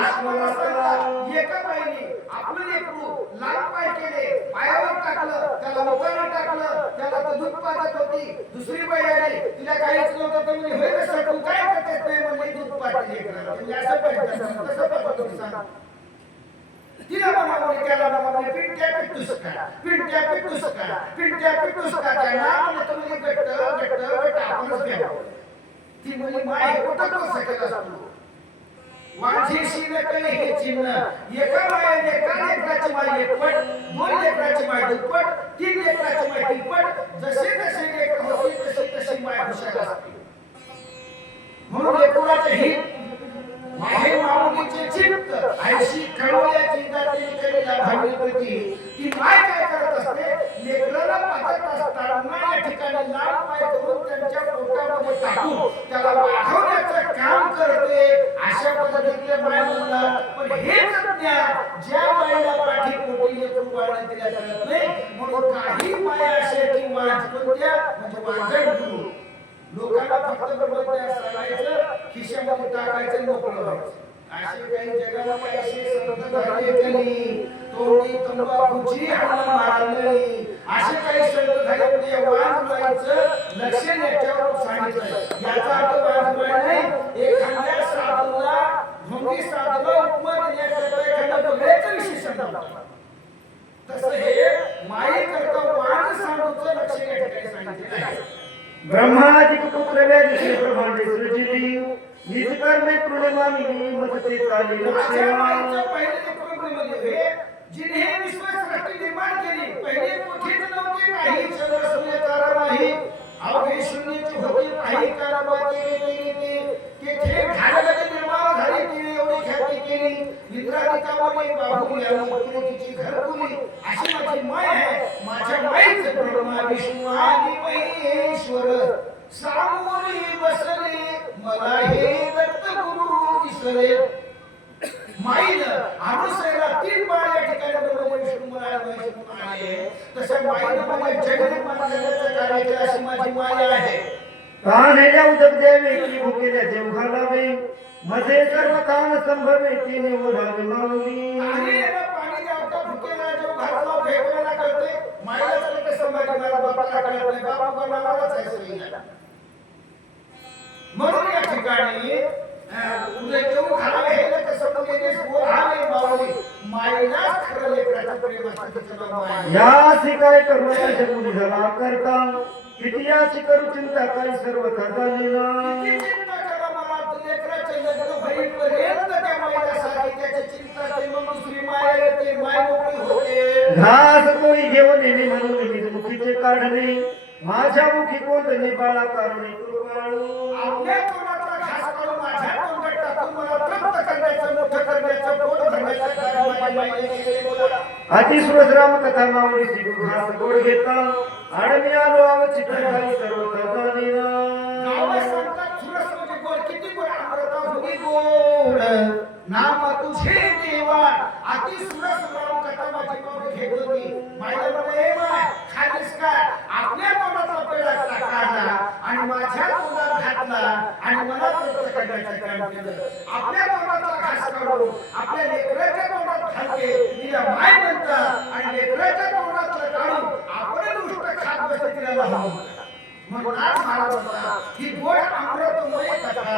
एका बाईने आपलं लेकरू लाल पाय केले पायावर टाकलं त्याला मुखावर टाकलं त्याला तर दूध पाजत होती दुसरी बाई आली तिला काहीच नव्हतं तर म्हणजे होय कसं तू काय करतेस नाही म्हणजे दूध पाजते लेकराला म्हणजे असं पाहिजे कसं पाजतो सांग तिला म्हणावं त्याला म्हणावं पिंट्या पिट्टुसका पिंट्या पिट्टुसका पिंट्या पिट्टुसका त्या नावाने तुम्ही गट्ट आपणच घ्यावं ती म्हणजे माय कुठं कसं केलं असतो वांझेशी नकळे हे चिन्ह एका मायेने एका लेकराची माय एकपट दोन लेकराची माय दुप्पट तीन लेकराची माय तिप्पट जसे जसे लेकर होती तशी तशी माय हुशार असते म्हणून लेकराचे हित माहे माऊलीचे चित्त आयशी कळवल्याची जाती केलेल्या भावनेपैकी ती माय काय करत असते लेकराला पाहत असताना या ठिकाणी लाल पाय करून त्यांच्या पोटामध्ये टाकून त्याला वाढवण्याचं काम करते अशा पद्धतीने माय म्हणतात पण हेच ज्ञान ज्या मायला पाठी पोटी लेकरू वाढवण्यात दिल्या जात नाही म्हणून काही माया अशा की कोणत्या म्हणजे वाजड लोकांना फक्त बरोबर सांगायचं खिशामध्ये टाकायचं मोकळं व्हायचं असे काही जगाला पैसे संत झाले कली तोडी तंबाखूची हाण मारली असे काही संत झाले म्हणजे वाज व्हायचं लक्ष याच्यावर सांगितलं याचा अर्थ वाज व्हायला नाही एखाद्या साधूला भोंगी साधूला उपमा देण्याकरता एखादा बघायचं विशेषण लावतात तसं हे माये करता वाज सांगूचं लक्ष या ठिकाणी सांगितलं आहे ब्रह्मादि पुत्र वेद श्री ब्रह्मांडे सृजिली निज कर्मे प्रणमामिनी मदते काली लक्ष्या पहिले लेकरांमध्ये जिने विश्व सृष्टी निर्माण केली पहिले कुठेच नव्हते काही चंद्र सूर्य तारा नाही अवघे शून्याची होती काही कारभार केले ते थेट झाडाला निर्माण झाली तिने एवढी ख्याती केली इंद्रादिकामध्ये बाहुली आणि तिची घरकुली अशी माझी माय आहे माझ्या माईच ब्रह्मा विष्णू आणि महेश्वर सामोरी बसले मला हे दत्त गुरु दिसले माईनं अनुसयला तीन बाळ या ठिकाणी ब्रह्मा विष्णू महेश्वर आहे तसे माईनं मला जगन्नाथ मानण्याचं कार्य केलं अशी माझी माय आहे कान्हेल्या उदक देवे की भुकेल्या जेव घालावे मजे सर्व कान संभवे तिने ओढावे माऊली कान्हेला पाणी द्यावता भुकेला जेव घातला फेकण्याला करते माईला तर संभाजी मला बापाला कळत नाही बापा नावालाच आहे सोयीला म्हणून या ठिकाणी उद्या जेव घालावे हे कसं म्हणजे ओढावे माऊली माईला खरं लेकराचं प्रेम असतं तिचं नाव माय या शिकाय करुणाच्या मुली झाला करता किती याची करू चिंता काही सर्व करताना किती चिंता करा मला लेकराचे लग्न होईपर्यंत त्या माईला त्याची चिंता ते मग दुसरी माय येते माय मोकळी होते घास कोणी घेऊन येणे म्हणून निज मुखीचे काढणे माझ्या मुखी कोणतने बाळा काढणे कृपाळू आपल्या तोंडाचा घास काढून माझ्या तोंडात टाकून मला तृप्त करण्याचं मोठं करण्याचं पोट भरण्याचं कार्य माझ्या माईने केले बोला अतिसुरस राम कथा माऊली शिकू घास गोड घेता आडमी आलो आव चित्रकारी सर्व करताना गावात सांगतात सुरस म्हणजे गोड किती गोड अमृता होती गोड नाम तुझे देवा अति सुरस राम कथा माझी माऊली घेत होती माईला म्हणे हे माय खालीस का आपल्या तोंडाचा पेढा काढला आणि माझ्या तोंडात घातला आणि मला तृप्त करण्याचं काम केलं आपल्या तोंडाचा घास काढून आपल्या लेकराच्या तोंडात घालते तिला माय म्हणतात आणि लेकराच्या तोंडातलं काढून आपण दुष्ट खात बसते तिला लावून म्हणून आज महाराज म्हणतात ही गोड अमृतमय कथा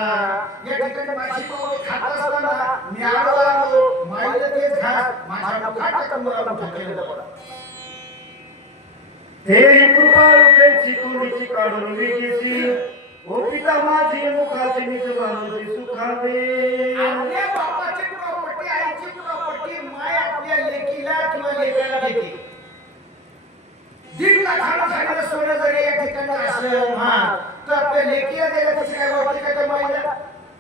या ठिकाणी माझी माऊली खात असताना मी आलो माईला ते घास माझ्या मुखात कमराला ठोकलेलं पडा हे कृपाळू कैची तोंडीची काढून विकीची ओ पिता माझी मुखाची निज मानसी सुखावे आपल्या बापाची प्रॉपर्टी आईची प्रॉपर्टी माय आपल्या लेकीला किंवा लेकाला देते 1.5 लाखाला झालेलं सोनं जरी या ठिकाणी असलं तर आपल्या लेकीला द्यायला त्याची काय वाटते का त्या माईला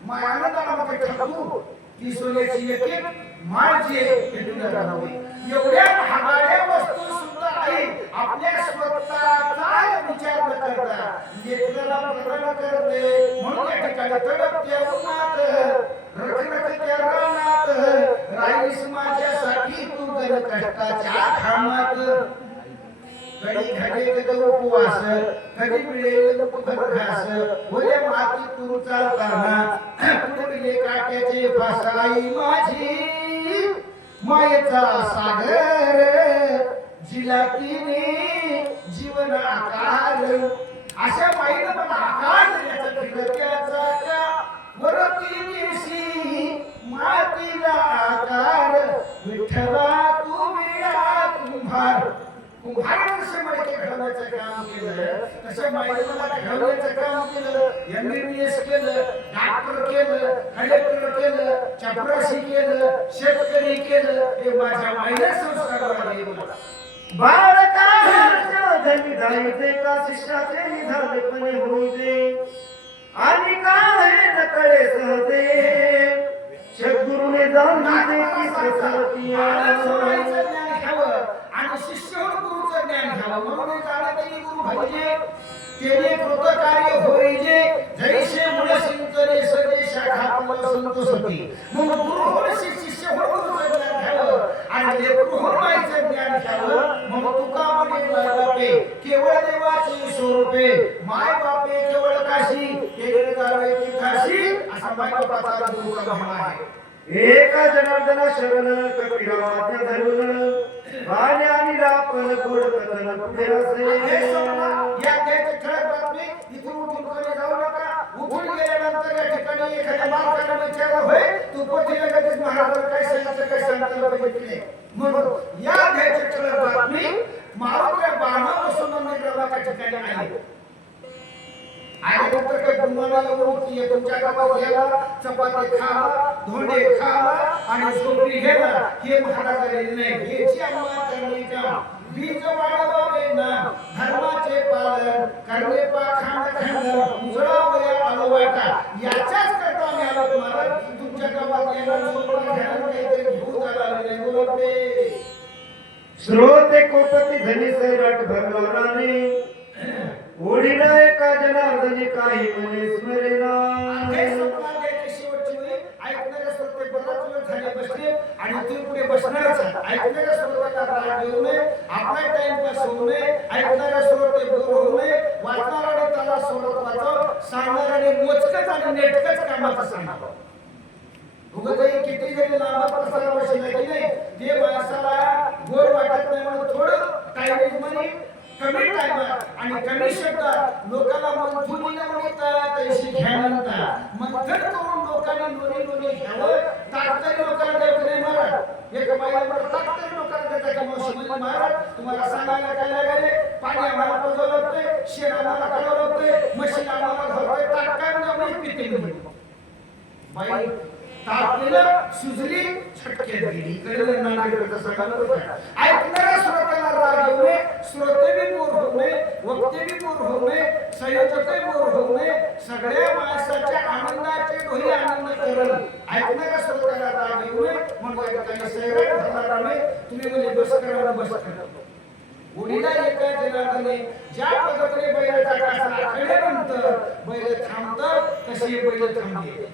माय आनंदाला मग ठरवू ती सोन्याची एक माझी भेटून जावी एवढ्या महागड्या वस्तू सुद्धा आई आपल्या स्वतःचा विचार न करता लेकराला प्रदान करते म्हणून या ठिकाणी तडपत्या उन्हात रखरखत्या रानात राहीस माझ्यासाठी तू गण कष्टाच्या खामात कधी घडे गगन उपवास कधी मिळेल मुखभर घास ओल्या माती तू चालताना तुडले काट्याचे फासाई माझी मायेचा सागर जिला तिने जीवन आकार अशा माईला पण आकार देण्याचा फिरत्याचा वरती दिवशी मातीला आकार विठ्ठला तू विडा कुंभार कुंभारांशी मडके घडवण्याचं काम केलं तसं माईने मला घडवण्याचं काम केलं MBBS केलं डॉक्टर केलं कलेक्टर केलं चपराशी केलं शेतकरी केलं हे माझ्या माईने संस्कार दिले मला बाळकाच्या धनी धायचे का शिष्याचे निधानपणे होऊ दे आणि काय नकळे सहते सद्गुरूने जाणून दे की सरस्वतीया आणि शिष्य गुरुचं ज्ञान घ्यावं म्हणून जाणते गुरु भजे तेने कृतकार्य होईजे जैसे मुळे सिंचने सदे शाखा फल संतोषती मग गुरु होण्याशी शिष्य गुरुचं ज्ञान घ्यावं आणि लेकरू होण्याचं ज्ञान घ्यावं मग तुका म्हणे बापे केवळ देवाचे स्वरूपे माय बापे केवळ काशी केवळ जावे ती काशी असा माय बापाचा गुरुचा भाव आहे एका जनार्दना शरण कपिरावाच्या धरून वाणे आणि रापण गोड कथन पुढे असे या त्याचे ठळक बातमी इथून उठून कोणी जाऊ नका उठून गेल्यानंतर या ठिकाणी एखाद्या माणसाला विचारलं होय तू पोथीला गतीस महाराजांना काय सांगितलं काय सांगितलं बघितले म्हणून या त्याचे ठळक बातमी महाराजा बाणापासून निग्रहाच्या ठिकाणी आली आणि नंतर काही तुम्हाला एवढी आहे तुमच्या गावावर गेला चपाती खावा धोंडे खावा आणि झोपडी घ्यावा हे महाराजांनी नाही घ्यायची आम्हाला करणे का बीज वाढवावे ना धर्माचे पालन करणे पाखंड खंड उजळावया आलोवाटा याच्याच करता आम्ही आलो महाराज तुमच्या गावात येणार झोपडा घ्यायला काहीतरी घेऊन आला नाही बोलते श्रोते कोपती धनी सैराट भरवराने ओढीला एका जनार्दने काही म्हणे स्मरेना शेवटची वेळी ऐकणाऱ्या श्रोते बराच वेळ झाले बसले आणि तुम्ही पुढे बसणारच ऐकणाऱ्या श्रोत्याला राग येऊ नये आपला टाइमपास होऊ नये ऐकणाऱ्या श्रोते बोर होऊ नये वाचणाऱ्याने त्याला सोडत वाचावं सांगणाऱ्याने मोजकच आणि नेटकच कामाचं सांगावं उगाच किती जरी लांबा प्रसारा बसला की नाही ते माणसाला गोड वाटत नाही म्हणून थोडं टाइम मध्ये कमी टाइमात आणि कमी शब्दात लोकांना मंथुनी म्हणतात तशी घ्यानंता मंथन करून लोकांनी लोणी घ्यावं तात्कालिक लोकांना द्यायचं नाही महाराज एक बाईला तात्कालिक लोकांना द्यायचं का मौसमी महाराज तुम्हाला सांगायला काय लागले पाणी आम्हाला पोजावं लागतंय शेण आम्हाला करावं लागतंय मशीन आम्हाला घालतंय तात्कालिक आम्ही पिते बाई तापलेलं सुजली छटके गेली कळलं नानाकडे सगळं ऐकणाऱ्या श्रोत्याला राग येऊ नये श्रोते बी बोर होऊ नये वक्ते बी बोर होऊ नये संयोजकही बोर होऊ नये सगळ्या माणसाच्या आनंदाचे डोही आनंद करेल ऐकणाऱ्या श्रोत्याला राग येऊ नये म्हणून काही सैराट झाला नाही तुम्ही म्हणजे बस करा बस करा उडीला एका जनार्दने ज्या पद्धतीने बैलाचा कासा आखल्यानंतर बैल थांबतात तशी बैल थांबते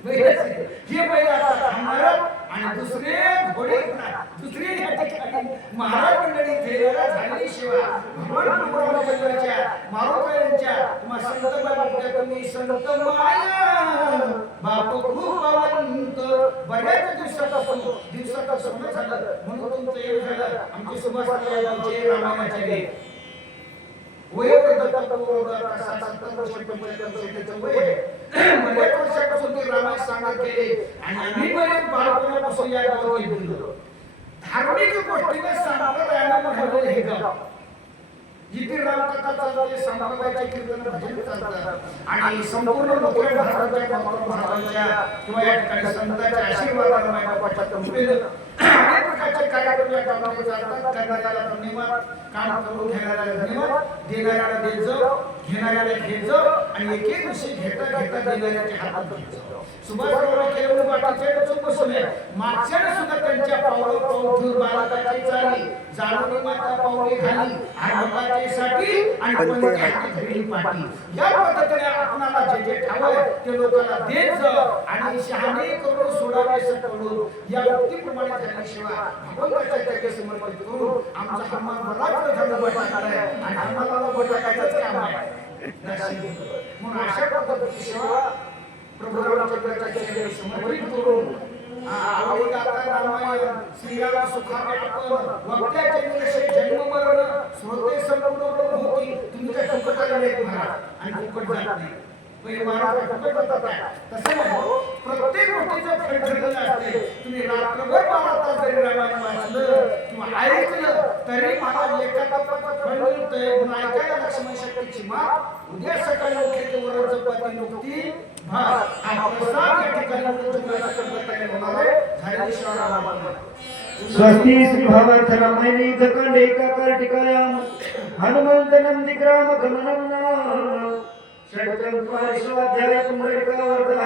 हे बैल आता थांबणार आणि दुसरे घोडे दुसरे या ठिकाणी महाराज मंडळी थेरला झालेली सेवा भगवान बैलाच्या मारुतीच्या तुम्हा संत बाबाच्या तुम्ही संत माया बाप खूप अवंत बऱ्याच दिवसापासून झालं म्हणून तुमचं एवढं झालं आमचे सुभाष गावचे रामायणाचे वर्षापासून ते रामायण सांगत गेले आणि आम्ही बरेच बालपणापासून या गावात गेलो धार्मिक गोष्टीने संप्रदायाला घडवले हे गाव जिथे रामकथा चालते संप्रदायाचे कीर्तन भजन चालतात आणि संपूर्ण लोकांच्या महाराजांच्या किंवा या ठिकाणी संतांच्या आशीर्वादाने मायबापाच्या कंपनीने अनेक प्रकारचे कार्यक्रम या गावामध्ये चालतात करणाऱ्याला धन्यवाद काम करून घेणाऱ्याला धन्यवाद देणाऱ्याला देत जाऊ घेणाऱ्याला घेत जाऊ आणि एक एक विषय घेता देणाऱ्याचे हातात घेत जाऊ सुभाषराव केवळ बाकीचे चूक बसून मागच्या सुद्धा त्यांच्या पावलं बालकाची चाली जाणून माता पावले खाली आरोग्यासाठी आणि पंचायती धरली पाठी या पद्धतीने आपणाला जे जे ठावय ते लोकांना देत जाऊ आणि शहाणे करून सोडावे सकळून या व्यक्तीप्रमाणे त्यांनी शिवा भगवंताच्या जागी समर्पित करून आमचा हनुमान बराच वेळ झाला बटाकालाय आणि हनुमानाला बटाकायचंच काम आहे म्हणून अशा पद्धतीची सेवा प्रभू रामचंद्राच्या चरणी समर्पित करून आवडी गाता रामायण श्रीराम सुखावत वक्त्या जन्मशे जन्म मरण स्मृती संपूर्ण होती तुम्ही त्या फुकटाला येत महाराज आणि फुकट जात नाही पहिले महाराज फुकट जातात काय तसं नाही प्रत्येक गोष्टीचं फळ ठरलेलं असते तुम्ही रात्रभर 12 तास जरी रामायण वाचलं किंवा ऐकलं तरी महाराज एका फळ मिळतंय म्हणून ऐकायला लक्ष्मण शक्तीची मात उद्या सकाळी उठले की वरण चपाती नुकती भात हा प्रसाद या ठिकाणी तुम्हाला करता होणार आहे झालेली श्रावणाला स्वस्ति श्री भावार्थ रामायणी दखंडे एका टिकायाम हनुमंत नंदी ग्राम गमनम नाम षट् स्वाध्याय कुंभलिका वर्ग